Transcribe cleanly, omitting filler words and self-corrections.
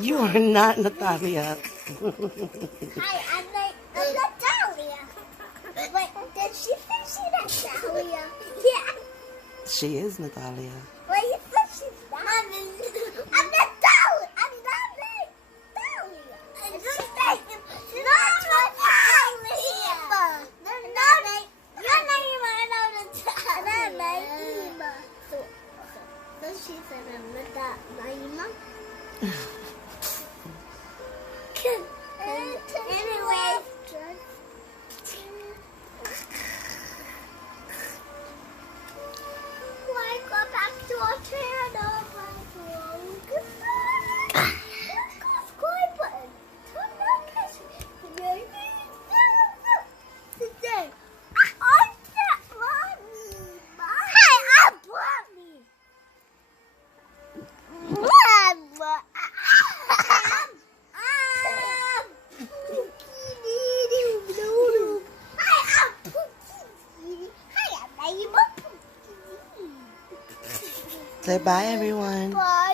You are not Natalia. Hi, I'm Natalia. Wait, did she say she's Natalia? Yeah. She is Natalia. Wait, you said she's not. I'm Natalia. I'm not Natalia. And she's not Natalia. You're not even Natalia. So she said I'm Nyeema. Anyway. Why go back to our channel? Subscribe button. Turn on notifications. Today, I'm Mommy. Hey, I'm Mommy. Say bye, everyone. Bye.